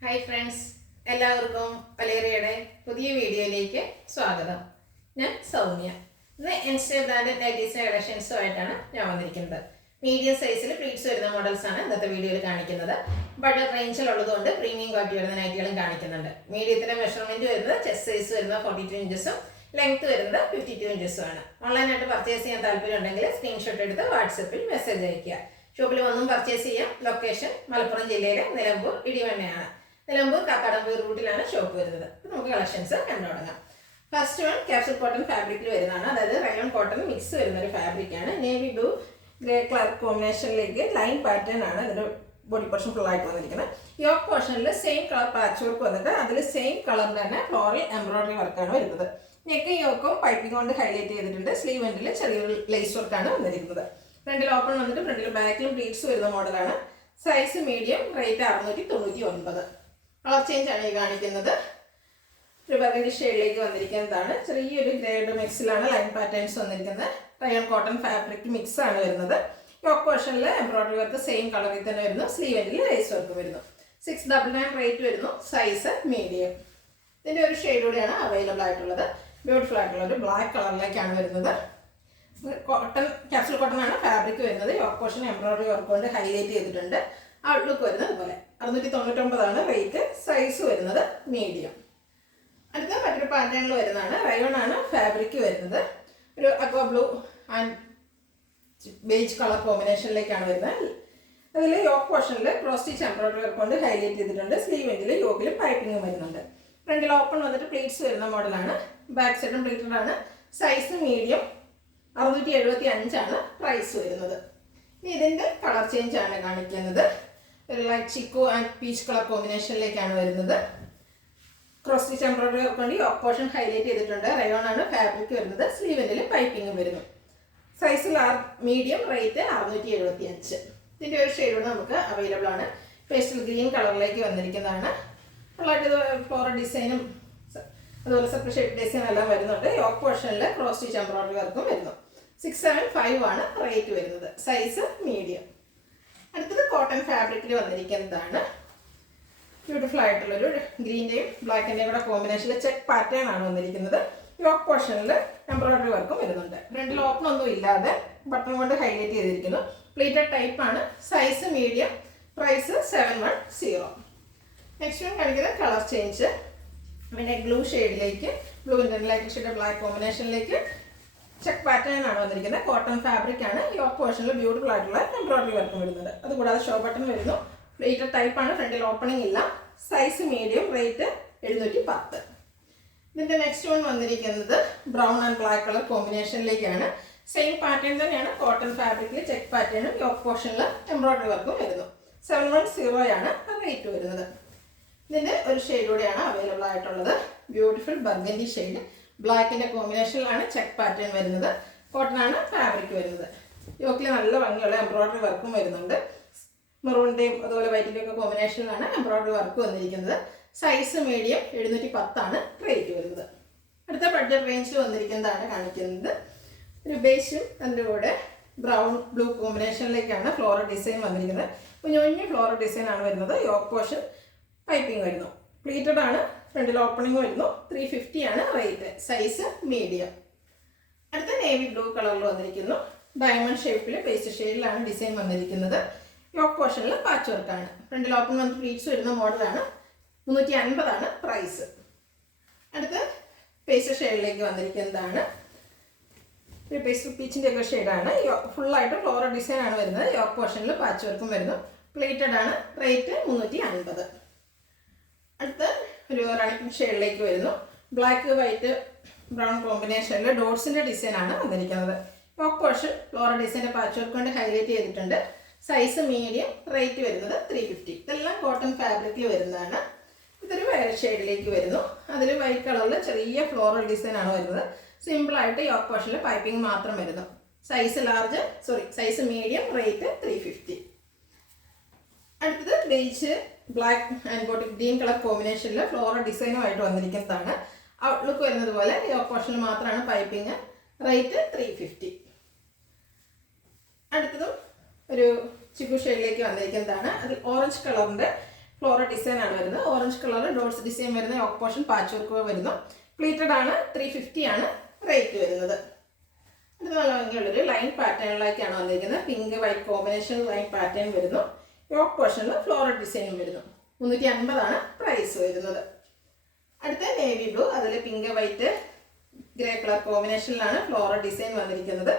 Hi friends, എല്ലാവർക്കും വലേറിയയുടെ പുതിയ വീഡിയോയിലേക്ക് സ്വാഗതം. ഞാൻ സൗമ്യ. ഇന്ന് ഇൻസ്റ്റ ബ്രാൻഡഡ് നൈറ്റീസ് കളക്ഷൻസുമായിട്ടാണ് ഞാൻ വന്നിരിക്കുന്നത്. മീഡിയം സൈസിൽ പ്ലീറ്റ്സ് വരുന്ന മോഡൽസാണ് ഇന്നത്തെ വീഡിയോയിൽ കാണിക്കുന്നത്. ബഡ്ജറ്റ് റേഞ്ചിലുള്ളതുകൊണ്ട് പ്രീമിയം ക്വാളിറ്റി വരുന്ന നൈറ്റികളും കാണിക്കുന്നുണ്ട്. മീഡിയത്തിൻ്റെ മെഷർമെൻറ്റ് വരുന്നത് ചെസ്റ്റ് സൈസ് വരുന്നത് 42 ഇഞ്ചസും ലെങ്ത് വരുന്നത് 52 ഇഞ്ചസും ആണ്. ഓൺലൈനായിട്ട് പർച്ചേസ് ചെയ്യാൻ താല്പര്യമുണ്ടെങ്കിൽ സ്ക്രീൻഷോട്ട് എടുത്ത് വാട്സപ്പിൽ മെസ്സേജ് അയയ്ക്കുക. ഷോപ്പിൽ വന്നും പർച്ചേസ് ചെയ്യാം. ലൊക്കേഷൻ മലപ്പുറം ജില്ലയിലെ നിലമ്പൂർ ഇടിവണ്ണയാണ്. നിലമ്പൂർ കാക്കാടമ്പൂർ റൂട്ടിലാണ് ഷോപ്പ് വരുന്നത്. നമുക്ക് കളക്ഷൻസ് കണ്ടു തുടങ്ങാം. ഫസ്റ്റ് വൺ ക്യാപ്സൂൾ കോട്ടൺ ഫാബ്രിക്കിൽ വരുന്നതാണ്. അതായത് റയോൺ കോട്ടൺ മിക്സ് വരുന്ന ഒരു ഫാബ്രിക്കാണ്. നേവി ബ്ലൂ ഗ്രേ കളർ കോമ്പിനേഷനിലേക്ക് ലൈൻ പാറ്റേൺ ആണ് ഇതിൻ്റെ ബോഡി പോർഷൻ ഫുൾ ആയിട്ട് വന്നിരിക്കുന്നത്. യോക്ക് പോർഷനിൽ സെയിം കളർ പാച്ച് വർക്ക് വന്നിട്ട് അതിൽ സെയിം കളറിൽ തന്നെ ഫ്ലോറൽ എംബ്രോയിഡറി വർക്കാണ് വരുന്നത്. നെക്ക് യോക്കും പൈപ്പിംഗ് കൊണ്ട് ഹൈലൈറ്റ് ചെയ്തിട്ടുണ്ട്. സ്ലീവ് എൻഡിൽ ചെറിയൊരു ലേസ് വർക്കാണ് വന്നിരിക്കുന്നത്. ഫ്രണ്ടിൽ ഓപ്പൺ വന്നിട്ട് ഫ്രണ്ടിൽ ബാക്കിലും പ്ലീറ്റ്സ് വരുന്ന മോഡലാണ്. Size medium, rate 699. Colour change ആണ് ഈ കാണിക്കുന്നത്. ഒരു ബർഗണ്ടി ഷെയ്ഡിലേക്ക് വന്നിരിക്കുന്നതാണ്. ചെറിയൊരു ഗ്രേഡ് മിക്സിലാണ് ലൈൻ പാറ്റേൺസ് വന്നിരിക്കുന്നത്. റയോൺ കോട്ടൺ ഫാബ്രിക് മിക്സ് ആണ് വരുന്നത്. യോക്ക് പോർഷനിൽ എംബ്രോയിഡറി വർക്ക് സെയിം കളറിൽ തന്നെ വരുന്നു. സ്ലീവ് എൻഡിൽ ലേസ് വർക്ക് വരുന്നു. 699 റേറ്റ് വരുന്നു. Size medium. ഇതിൻ്റെ ഒരു ഷെയ്ഡ് കൂടിയാണ് അവൈലബിൾ ആയിട്ടുള്ളത്. ബ്യൂട്ടിഫുൾ ആയിട്ടുള്ള ഒരു ബ്ലാക്ക് കളറിലേക്കാണ് വരുന്നത്. കോട്ടൺ ക്യാപ്സൂൾ കോട്ടൺ ആണ് ഫാബ്രിക് വരുന്നത്. യോക്ക് പോർഷൻ എംബ്രോയിഡറി വർക്ക് കൊണ്ട് ഹൈലൈറ്റ് ചെയ്തിട്ടുണ്ട്. ഔട്ട്ലുക്ക് വരുന്നത് പോലെ 699 റേറ്റ്. സൈസ് വരുന്നത് മീഡിയം. അടുത്ത മറ്റൊരു പാറ്റേണിൽ വരുന്നതാണ്. റയോൺ ആണ് ഫാബ്രിക് വരുന്നത്. ഒരു aqua blue and beige colour കോമ്പിനേഷനിലേക്കാണ് വരുന്നത്. അതിൽ യോക്ക് പോർഷനിൽ ക്രോസ് സ്റ്റിച്ച് എംബ്രോയിഡറി വർക്ക് കൊണ്ട് ഹൈലൈറ്റ് ചെയ്തിട്ടുണ്ട്. സ്ലീവ് എൻഡിൽ യോക്കിലും പൈപ്പിങ്ങും വരുന്നുണ്ട്. ഫ്രണ്ടിൽ ഓപ്പൺ വന്നിട്ട് പ്ലീറ്റ്സ് വരുന്ന മോഡലാണ്. ബാക്ക് സൈഡും പ്ലീറ്റഡ് ആണ്. Size medium. 675 ആണ് പ്രൈസ് വരുന്നത്. ഇതിൻ്റെ കളർ ചേഞ്ച് ആണ് കാണിക്കുന്നത്. ഒരു light chikoo and peach colour കോമ്പിനേഷനിലേക്കാണ് വരുന്നത്. ക്രോസ് സ്റ്റിച്ച് എംബ്രോയിഡറി കൊണ്ട് യോക്ക് പോർഷൻ ഹൈലൈറ്റ് ചെയ്തിട്ടുണ്ട്. റയോൺ ആണ് ഫാബ്രിക് വരുന്നത്. സ്ലീവ് എൻഡിൽ പൈപ്പിങ്ങും വരുന്നു. Size medium, rate 675. ഇതിൻ്റെ ഒരു ഷെയ്ഡ് നമുക്ക് അവൈലബിൾ ആണ്. പേസ്റ്റൽ ഗ്രീൻ കളറിലേക്ക് വന്നിരിക്കുന്നതാണ്. നല്ലതായിട്ട് ഇത് ഫ്ലോറൽ ഡിസൈനും അതുപോലെ സെപ്പറേറ്റ് ഷേപ്പ് ഡിസൈൻ എല്ലാം വരുന്നുണ്ട്. യോക്ക് പോർഷനിൽ ക്രോസ് സ്റ്റിച്ച് എംബ്രോയിഡറി വർക്കും വരുന്നു. 675 ആണ് റേറ്റ് വരുന്നത്. Size medium. അടുത്തത് കോട്ടൺ ഫാബ്രിക്കിൽ വന്നിരിക്കുന്നതാണ്. ബ്യൂട്ടിഫുൾ ആയിട്ടുള്ളൊരു ഗ്രീൻ്റെയും ബ്ലാക്കിൻ്റെയും കൂടെ കോമ്പിനേഷനിൽ ചെക്ക് പാറ്റേൺ ആണ് വന്നിരിക്കുന്നത്. യോക്ക് പോർഷനിൽ എംബ്രോയിഡറി വർക്കും വരുന്നുണ്ട്. ഫ്രണ്ടിൽ ഓപ്പൺ ഒന്നും ഇല്ലാതെ ബട്ടൺ കൊണ്ട് ഹൈലൈറ്റ് ചെയ്തിരിക്കുന്നു. പ്ലീറ്റഡ് ടൈപ്പ് ആണ്. Size medium. Price 710. Next one കാണിക്കുന്നത് കളർ ചേഞ്ച്. പിന്നെ ബ്ലൂ ഷെയ്ഡിലേക്ക്, ബ്ലൂവിൻ്റെ ലൈറ്റ് ഷെയ്ഡ് ബ്ലാക്ക് കോമ്പിനേഷനിലേക്ക് ചെക്ക് പാറ്റേൺ ആണ് വന്നിരിക്കുന്നത്. കോട്ടൺ ഫാബ്രിക് ആണ്. യോക്ക് പോർഷനിൽ ബ്യൂട്ടിഫുൾ ആയിട്ടുള്ള എംബ്രോയിഡറി വർക്കും വരുന്നുണ്ട്. അതുകൂടാതെ ഷോ ബട്ടൺ വരുന്നു. പ്ലേറ്റഡ് ടൈപ്പ് ആണ്. ഫ്രണ്ടിൽ ഓപ്പണിംഗ് ഇല്ല. Size medium. റേറ്റ് 710. ഇതിൻ്റെ നെക്സ്റ്റ് വൺ വന്നിരിക്കുന്നത് ബ്രൗൺ ആൻഡ് ബ്ലാക്ക് കളർ കോമ്പിനേഷനിലേക്കാണ്. സെയിം പാറ്റേൺ തന്നെയാണ്. കോട്ടൺ ഫാബ്രിക്കിൽ ചെക്ക് പാറ്റേണും യോക്ക് പോർഷനിൽ എംബ്രോയിഡറി വർക്കും വരുന്നു. 710 ആണ് റേറ്റ് വരുന്നത്. ഇതിൻ്റെ ഒരു ഷെയ്ഡ് കൂടെയാണ് അവൈലബിൾ ആയിട്ടുള്ളത്. Beautiful burgundy shade. ബ്ലാക്കിൻ്റെ കോമ്പിനേഷനിലാണ് ചെക്ക് പാറ്റേൺ വരുന്നത്. കോട്ടൺ ആണ് ഫാബ്രിക് വരുന്നത്. യോക്കിൽ നല്ല ഭംഗിയുള്ള എംബ്രോയിഡറി വർക്കും വരുന്നുണ്ട്. മെറൂണിൻ്റെയും അതുപോലെ വൈറ്റിൻ്റെയും ഒക്കെ കോമ്പിനേഷനിലാണ് എംബ്രോയിഡറി വർക്ക് വന്നിരിക്കുന്നത്. Size medium. 710 ആണ് റേറ്റ് വരുന്നത്. അടുത്ത ബഡ്ജറ്റ് റേഞ്ചിൽ വന്നിരിക്കുന്നതാണ് കാണിക്കുന്നത്. ഒരു ബേസും അതിൻ്റെ കൂടെ ബ്രൗൺ ബ്ലൂ കോമ്പിനേഷനിലേക്കാണ് ഫ്ലോറൽ ഡിസൈൻ വന്നിരിക്കുന്നത്. കുഞ്ഞു കുഞ്ഞു ഫ്ലോറൽ ഡിസൈൻ ആണ് വരുന്നത്. യോക്ക് പോർഷൻ പൈപ്പിംഗ് വരുന്നു. പ്ലീറ്റഡ് ആണ്. ഫ്രണ്ടിൽ ഓപ്പണിംഗ് വരുന്നു. 350 ആണ് റേറ്റ്. Size medium. അടുത്ത നേവി ബ്ലൂ കളറിൽ വന്നിരിക്കുന്നു. ഡയമണ്ട് ഷേപ്പിൽ പേസ്റ്റ് ഷെയ്ഡിലാണ് ഡിസൈൻ വന്നിരിക്കുന്നത്. യോക്ക് പോർഷനിൽ പാച്ച് വർക്കാണ്. ഫ്രണ്ടിൽ ഓപ്പൺ വന്നിട്ട് പ്ലീറ്റ്സ് വരുന്ന മോഡലാണ്. 350 ആണ് പ്രൈസ്. അടുത്ത പേസ്റ്റ് ഷെയ്ഡിലേക്ക് വന്നിരിക്കുന്നതാണ്. ഒരു പേസ്റ്റ് പീച്ചിൻ്റെ ഒക്കെ ഷെയ്ഡാണ്. ഫുള്ളായിട്ട് ഫ്ലോറൽ ഡിസൈൻ ആണ് വരുന്നത്. യോക്ക് പോർഷനിൽ പാച്ച് വർക്കും വരുന്നു. പ്ലേറ്റഡ് ആണ്. റേറ്റ് 350. അടുത്ത ഒരു റണിങ് ഷെയ്ഡിലേക്ക് വരുന്നു. ബ്ലാക്ക് വൈറ്റ് ബ്രൗൺ കോമ്പിനേഷനിൽ ഡോട്ട്സിൻ്റെ ഡിസൈനാണ് വന്നിരിക്കുന്നത്. യോക്ക് പോർഷൻ ഫ്ലോറൽ ഡിസൈൻ്റെ പാച്ച് വർക്ക് കൊണ്ട് ഹൈലൈറ്റ് ചെയ്തിട്ടുണ്ട്. Size medium. റേറ്റ് വരുന്നത് 350. ഇതെല്ലാം കോട്ടൺ ഫാബ്രിക്കിൽ വരുന്നതാണ്. ഇതൊരു വയലറ്റ് ഷെയ്ഡിലേക്ക് വരുന്നു. അതിൽ വൈറ്റ് കളറിൽ ചെറിയ ഫ്ലോറൽ ഡിസൈനാണ് വരുന്നത്. സിമ്പിളായിട്ട് യോക്ക് പോർഷനിൽ പൈപ്പിംഗ് മാത്രം വരുന്നു. Size medium. റേറ്റ് 350. അടുത്തത് beige black and bottle green colour കോമ്പിനേഷനിൽ ഫ്ലോറൽ ഡിസൈനുമായിട്ട് വന്നിരിക്കുന്നതാണ്. ഔട്ട്ലുക്ക് വരുന്നത് പോലെ യോക്ക് പോർഷനിൽ മാത്രമാണ് പൈപ്പിംഗ്. റേറ്റ് 350. അടുത്തതും ഒരു ചിക്കു ഷെയ്ഡിലേക്ക് വന്നിരിക്കുന്നതാണ്. അതിൽ ഓറഞ്ച് കളറിൻ്റെ ഫ്ലോറൽ ഡിസൈൻ ആണ് വരുന്നത്. ഓറഞ്ച് കളർ ഡോട്ട്സ് ഡിസൈൻ വരുന്ന യോക്ക് പോർഷൻ പാച്ച് വർക്ക് വരുന്നു. പ്ലീറ്റഡ് ആണ്. 350 ആണ് റേറ്റ് വരുന്നത്. ഇത് നല്ല ഭംഗിയുള്ളൊരു ലൈൻ പാറ്റേണിലേക്കാണ് വന്നിരിക്കുന്നത്. Pink white combination line pattern വരുന്നു. യോക്ക് പോർഷനിൽ ഫ്ലോറൽ ഡിസൈനും വരുന്നു. 350 ആണ് പ്രൈസ് വരുന്നത്. അടുത്ത നേവി ബ്ലൂ, അതിൽ പിങ്ക് വൈറ്റ് ഗ്രേ കളർ കോമ്പിനേഷനിലാണ് ഫ്ലോറൽ ഡിസൈൻ വന്നിരിക്കുന്നത്.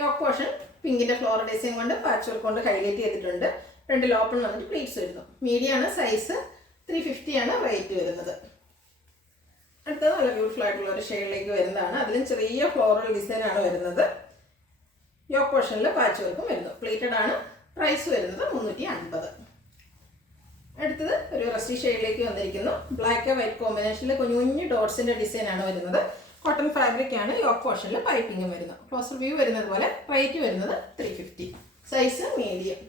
യോക്ക് പോർഷൻ പിങ്കിൻ്റെ ഫ്ലോറൽ ഡിസൈൻ കൊണ്ട് പാച്ച് വർക്ക് കൊണ്ട് ഹൈലൈറ്റ് ചെയ്തിട്ടുണ്ട്. ഫ്രണ്ടിൽ ഓപ്പൺ വന്നിട്ട് പ്ലീറ്റ്സ് വരുന്നു. മീഡിയം ആണ് സൈസ്. 350 ആണ് റേറ്റ് വരുന്നത്. അടുത്തത് നല്ല ബ്യൂട്ടിഫുൾ ആയിട്ടുള്ള ഒരു ഷെയ്ഡിലേക്ക് വരുന്നതാണ്. അതിലും ചെറിയ ഫ്ലോറൽ ഡിസൈൻ ആണ് വരുന്നത്. യോക്ക് പോർഷനിൽ പാച്ച് വർക്കും വരുന്നു. പ്ലീറ്റഡ് ആണ്. പ്രൈസ് വരുന്നത് 350. അടുത്തത് ഒരു റസ്റ്റി ഷെയ്ഡിലേക്ക് വന്നിരിക്കുന്നു. ബ്ലാക്ക് വൈറ്റ് കോമ്പിനേഷനിൽ കുഞ്ഞു കുഞ്ഞു ഡോട്ട്സിൻ്റെ ഡിസൈൻ ആണ് വരുന്നത്. കോട്ടൺ ഫാബ്രിക് ആണ്. യോക്ക് പോർഷനിൽ പൈപ്പിംഗും വരുന്നു. ക്ലോസർ വ്യൂ വരുന്നത് പോലെ. റേറ്റ് വരുന്നത് 350. Size medium.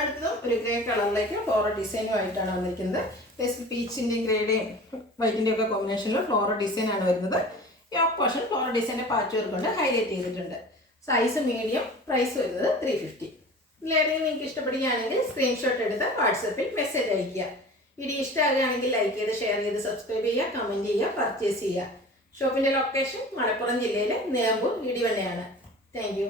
അടുത്തതും ഒരു ഗ്രേ കളറിലേക്ക് ഫ്ലോറൽ ഡിസൈനുമായിട്ടാണ് വന്നിരിക്കുന്നത്. പീച്ചിൻ്റെയും ഗ്രേയുടെയും വൈറ്റിൻ്റെയും ഒക്കെ കോമ്പിനേഷനിൽ ഫ്ലോറൽ ഡിസൈൻ ആണ് വരുന്നത്. യോക്ക് പോർഷൻ ഫ്ലോറൽ ഡിസൈൻ്റെ പാച്ച് വർക്ക് കൊണ്ട് ഹൈലൈറ്റ് ചെയ്തിട്ടുണ്ട്. Size medium. പ്രൈസ് വരുന്നത് 350. ഇതിലേതെങ്കിലും നിങ്ങൾക്ക് ഇഷ്ടപ്പെടുകയാണെങ്കിൽ സ്ക്രീൻഷോട്ട് എടുത്ത് വാട്സപ്പിൽ മെസ്സേജ് അയയ്ക്കുക. വീഡിയോ ഇഷ്ടമാകുകയാണെങ്കിൽ ലൈക്ക് ചെയ്ത് ഷെയർ ചെയ്ത് സബ്സ്ക്രൈബ് ചെയ്യുക, കമൻറ്റ് ചെയ്യുക, പർച്ചേസ് ചെയ്യുക. ഷോപ്പിൻ്റെ ലൊക്കേഷൻ മലപ്പുറം ജില്ലയിലെ നിലമ്പൂർ ഇടിവണ്ണയാണ്. Thank you.